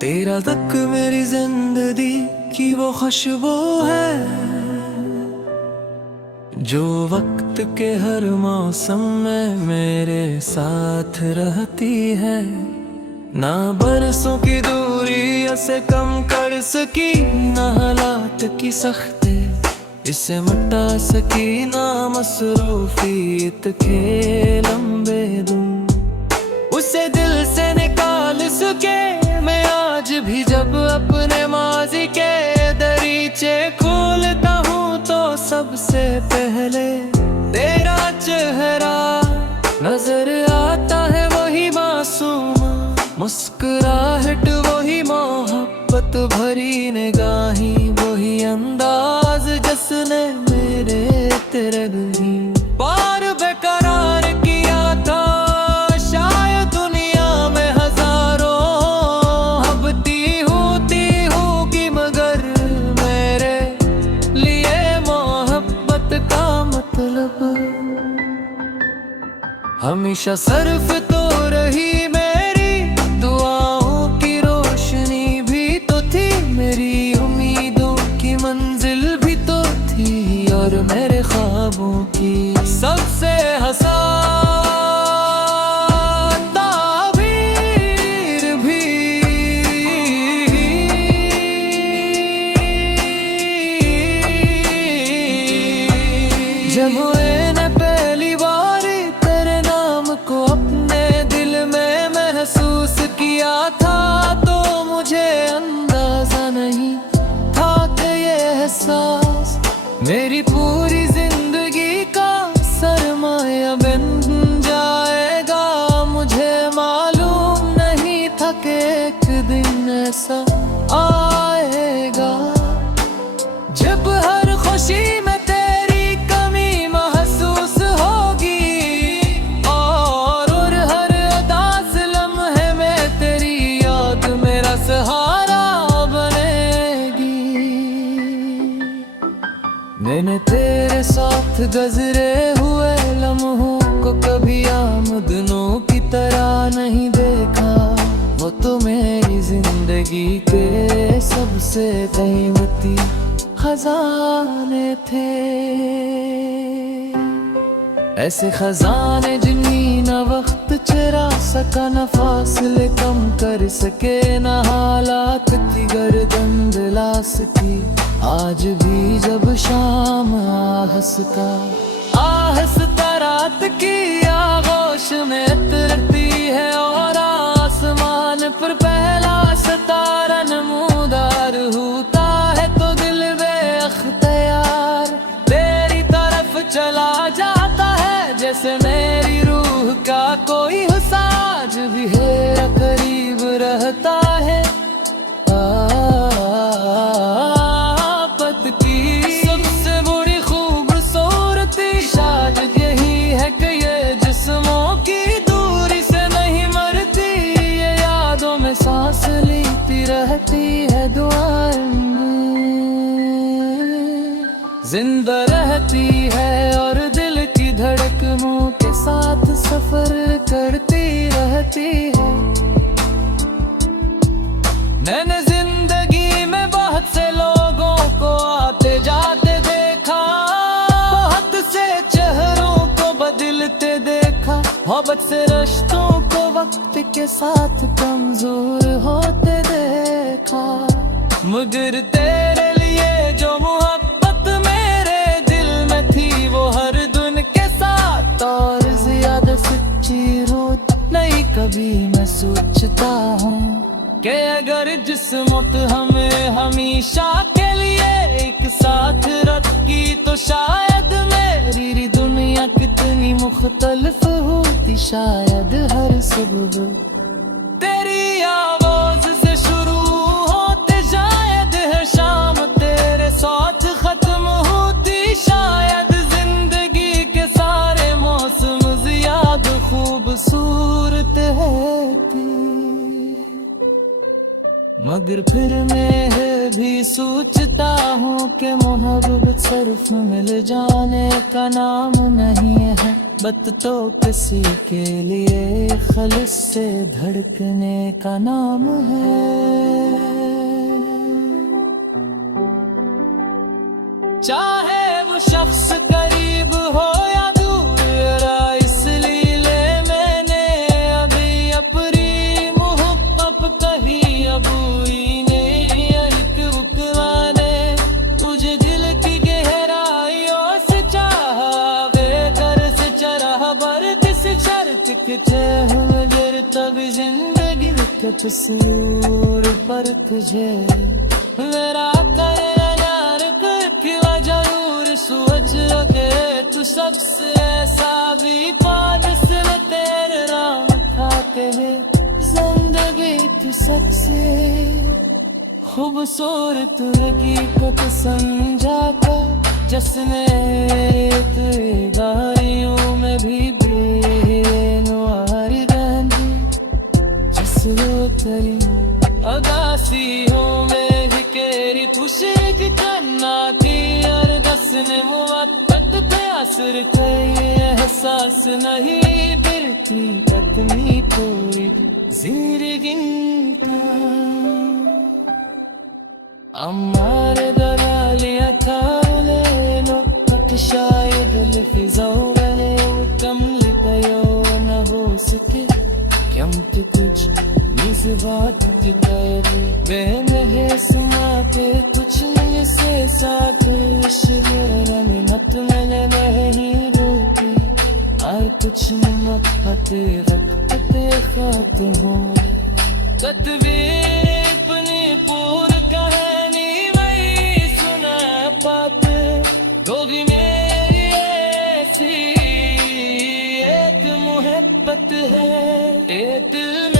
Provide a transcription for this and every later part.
तेरा तक मेरी जिंदगी की वो खुशबू है जो वक्त के हर मौसम में मेरे साथ रहती है। ना बरसों की दूरी इसे कम कर सकी, ना हालात की सख्ती इसे मिटा सकी, ना मसरूफियत के लंबे दिन उसे दिल से निकाल सके। मैं आज भी जब अपने माजी के दरीचे खोलता हूँ तो सबसे पहले तेरा चेहरा नजर आता है। वही मासूम मुस्कुराहट, वही मोहब्बत भरी निगाहें, वही अंदाज जिसने मेरे तेरे नहीं पार बेकरार किया था। शायद दुनिया में हजारों हबती होगी, मगर मेरे लिए मोहब्बत का मतलब हमेशा सिर्फ तो रही मेरी दुआओं की रोशनी भी तो थी, मेरी उम्मीदों की मंजिल भी तो थी, और मेरे ख्वाबों की सबसे हंसान ताबीर भी। जब मैंने पहली बार तेरे नाम को अपने दिल में महसूस किया था तो मुझे अंदाजा नहीं था कि ये एहसास मेरी पूरी जिंदगी का सरमाया बन जाएगा। मुझे मालूम नहीं था कि एक दिन ऐसा आएगा जब हर खुशी में तेरी कमी महसूस होगी, और हर उदास लम्हे में तेरी याद मेरा सहारा बनेगी। मैंने तेरे साथ गुज़रे हुए लम्हों को कभी आमदनों की तरह नहीं देखा, वो तो मेरी जिंदगी के सबसे कीमती खजाने थे। ऐसे खजाने जिन्हें न वक्त चुरा सका, न फासले कम कर सके, न हालात की गर्दन दिला सकी। आज भी जब शाम आहस्ता रात की आगोश में उतरती है, और आसमान पर पहला सितारा नमूदार होता है तो दिल बेअख्तियार तेरी तरफ चला जाता है। जैसे मेरी रूह का कोई हिस्सा आज भी है करीब रहता है। आपत की सबसे बड़ी खूबसूरती शायद यही है कि ये जिस्मों की दूरी से नहीं मरती, ये यादों में सांस लेती रहती है, दुआएं जिंदा रहती है, और दिल की धड़कनों के साथ सफर करती रहती है। मैंने जिंदगी में बहुत से लोगों को आते जाते देखा, बहुत से चेहरों को बदलते देखा, मोहब्बत से रिश्तों को वक्त के साथ कमजोर होते देखा, मगर तेरे लिए जो मोहब्बत मेरे दिल में थी वो हर दिन के साथ और ज्यादा सच्ची होती नहीं। कभी मैं सोचता हूँ कि अगर जिस्मत हमें हमेशा के लिए एक साथ रखी तो शायद मेरी दुनिया कितनी मुख्तलिफ होती। शायद हर सुबह तेरी आवाज से शुरू होते, शायद हर शाम तेरे साथ खत्म होती, शायद जिंदगी के सारे मौसम ज्यादा खूबसूरत है। मगर फिर मैं भी सोचता हूँ कि मोहब्बत सिर्फ मिल जाने का नाम नहीं है, बत तो किसी के लिए खलिस से धड़कने का नाम है। चाहे वो शख्स करीब हो या दूर, इस लीले मैंने अभी अपनी मोहब्बत कही अबूई ने एक उकवाने, तुझे दिल की गहराइयों से चाहा, बेकर से चरह बर किस शर्त के चाह मगर तभी जिंदगी के कसूर पर तुझे मेरा करे सोच के तू सबसे ऐसा भी पास में तेरे नाम खाते हैं, जिंदगी तू सबसे खूबसूरत लगी को समझाता, जिसने तेरे गाड़ियों में भी बेनुआरी रहती, जिस वो तेरी अगासियों में भी केरी खुशी की करना थी, और दसने मुवक्कत थे असर कई एहसास नहीं फिरती पत्नी पूरी जिंदगी अम्मारे दरालिया खाने लो तक शायद लिफिजाओ गए कम लिखयो न हो सके क्यों तो कुछ इस बात की तरह मैंने है सुना के कुछ नहीं से साथ शिवरन मत मैंने नहीं रोकी, और कुछ नमक फते वक्त पे खात हो तत्वीर अपनी पूर कहानी वही सुना पाते गोगी मेरी ऐसी एक मोहब्बत है, एक दिल में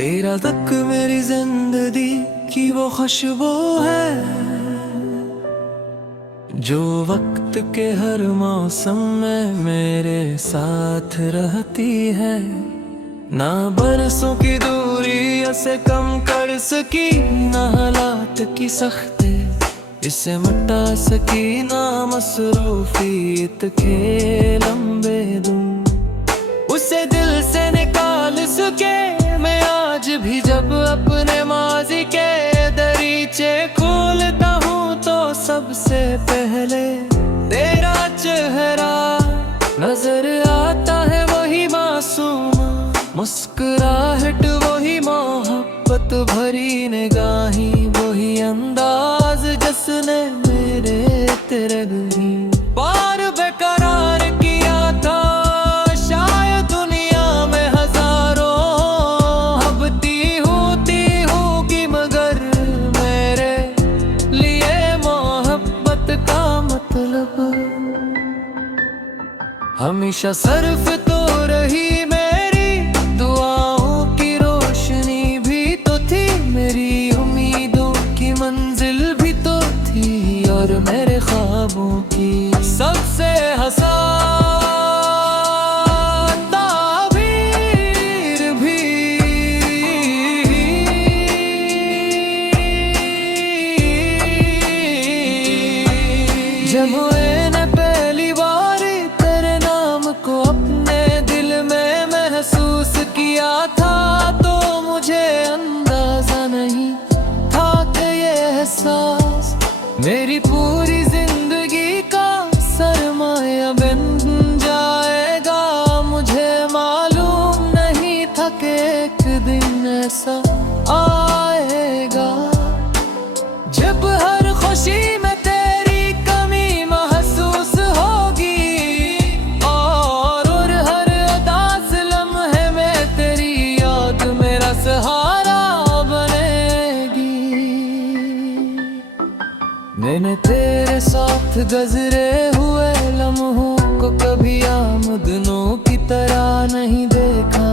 तेरा तक मेरी जिंदगी की वो खुशबू है, जो वक्त के हर मौसम में मेरे साथ रहती है, ना बरसों की दूरी उसे कम कर सकी, ना हालात की सख्ती इसे मिटा सकी, ना मसरूफियत के लंबे दिन उसे दिल से निकाल सके। मैं आज भी जब अपने माजी के दरीचे खोलता हूँ तो सबसे पहले तेरा चेहरा नजर आता है, वही मासूम मुस्कुराहट, वही मोहब्बत भरी निगाहें, वही अंदाज जिसने मेरे तेरे दिल पार बेकरार किया था। शायद दुनिया में हजारों हबती होती होगी, मगर मेरे लिए मोहब्बत का मतलब हमेशा सिर्फ तो रही मेरी दुआओं की रोशनी भी तो थी, मेरी उम्मीदों की मंजिल भी तो थी, और मेरे ख्वाबों की सबसे हसान ताबीर भी। जब मैंने पहली बार तेरे नाम को अपने दिल में महसूस किया था, तो मुझे अंदाजा नहीं था कि ये एहसास मेरी पूरी जिंदगी का सरमाया बन जाएगा। मुझे मालूम नहीं था कि एक दिन मैंने तेरे साथ गुज़रे हुए लम्हों को कभी आमदनों की तरह नहीं देखा।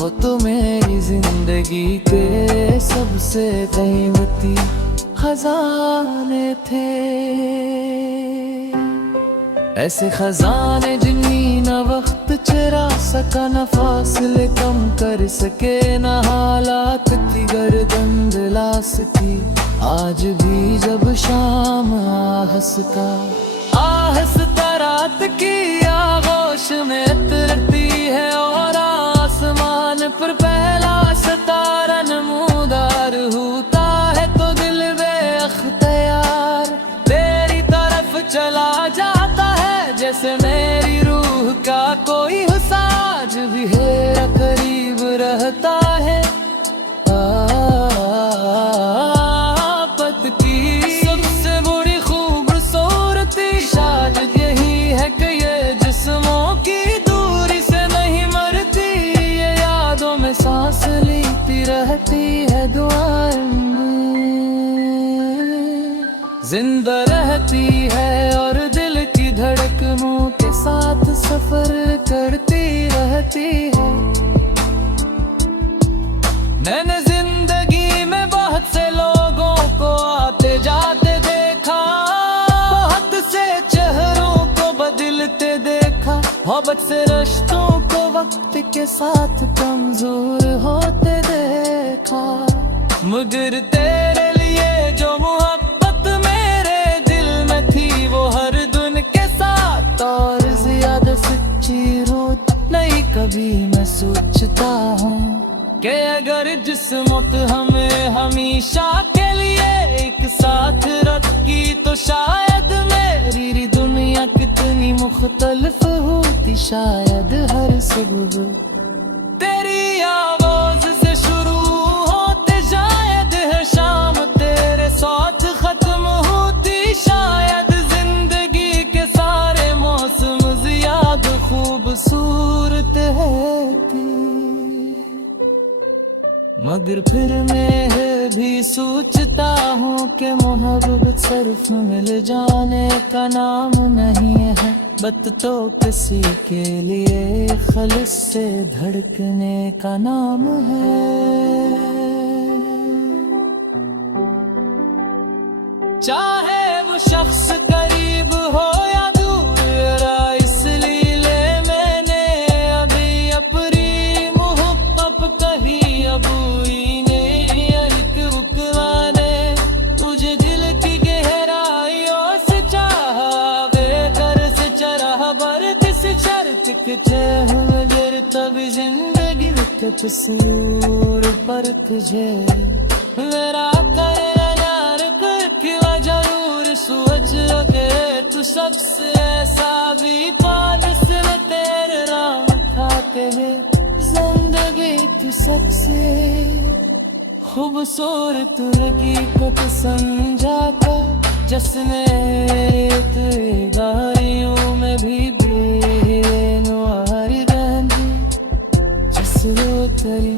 वो तो मेरी जिंदगी के सबसे कीमती खजाने थे। ऐसे खजाने जिन्हें न वक्त चुरा सका, न फासले कम कर सके, न हालात की गर्दन दिला सकी। आज भी जब शाम आहसता रात की आगोश में उतरती है और आसमान पर पहला सितारा नमूदार होता है, तो दिल बेअख्तियार तेरी तरफ चला जाता है। जैसे मेरी रूह का कोई हुसाज भी है करीब रहता है। आपत की सबसे बड़ी खूबसूरती शायद यही है कि ये जिस्मों की दूरी से नहीं मरती, ये यादों में सांस लेती रहती है, दुआएं जिंदा रहती है और दिल की धड़कनों के साथ सफर करती रहती है। मैंने जिंदगी में बहुत से लोगों को आते जाते देखा, बहुत से चेहरों को बदलते देखा, मोहब्बत से रिश्तों को वक्त के साथ कमजोर होते देखा। मगर तेरे लिए जो मोहब्बत मेरे दिल में थी, वो हर दिन के साथ और ज्यादा सच्ची रोती नहीं। कभी मैं सोचता हूँ कि अगर जिस्मत हमें हमेशा के लिए एक साथ रखी, तो शायद मेरी दुनिया कितनी मुख्तलिफ होती। शायद हर सुबह तेरी आवाज से शुरू होते, शायद हर शाम तेरे साथ खत्म होती। शायद जिंदगी के सारे मौसम ज्यादा खूबसूरत है, मगर फिर मैं भी सोचता हूँ कि मोहब्बत सिर्फ मिल जाने का नाम नहीं है, बत तो किसी के लिए खलिस से धड़कने का नाम है। चाहे वो शख्स करीब हो या दूर, इस लीले मैंने अभी अपनी मोहब्बत कही अबूई ने एक रुकवाने। तुझे दिल की गहराइयों से चाहा, बेघर से चरा बर किस शर्त के चेह मगर तभी जिंदगी के तस्वीर पर तुझे मेरा कर सोच के तू सबसे ऐसा भी पास न तेरे नाम खाते हैं। जिंदगी तू सबसे खूबसूरत लगी कब समझा था, जिसने तेरी गाड़ियों में भी बेनुआरी रहती, जिसने तेरी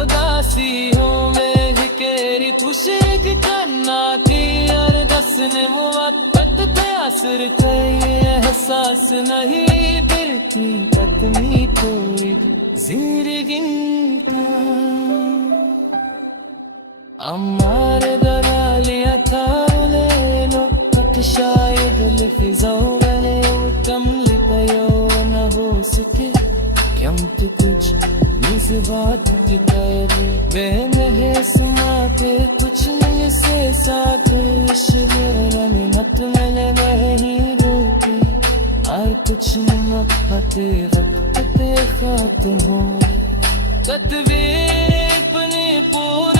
अगासियों में भी केरी खुशी करना थी। और दसने मुवक्कत थे असर थे, ये एहसास नहीं बिरती पत्नी थोड़ी जिंदगी अम्मार दरालिया था लेनो तक शायद लिफिजाओ बने उत्तम लिपयो न हो सके। क्यों तो कुछ इस बात की तरह बहन है सुना के कुछ नहीं से साथ शिवरने मत मैंने वही रोकी, और कुछ नमक पते वक्त पे खात्म हो तदबीर अपनी पूरी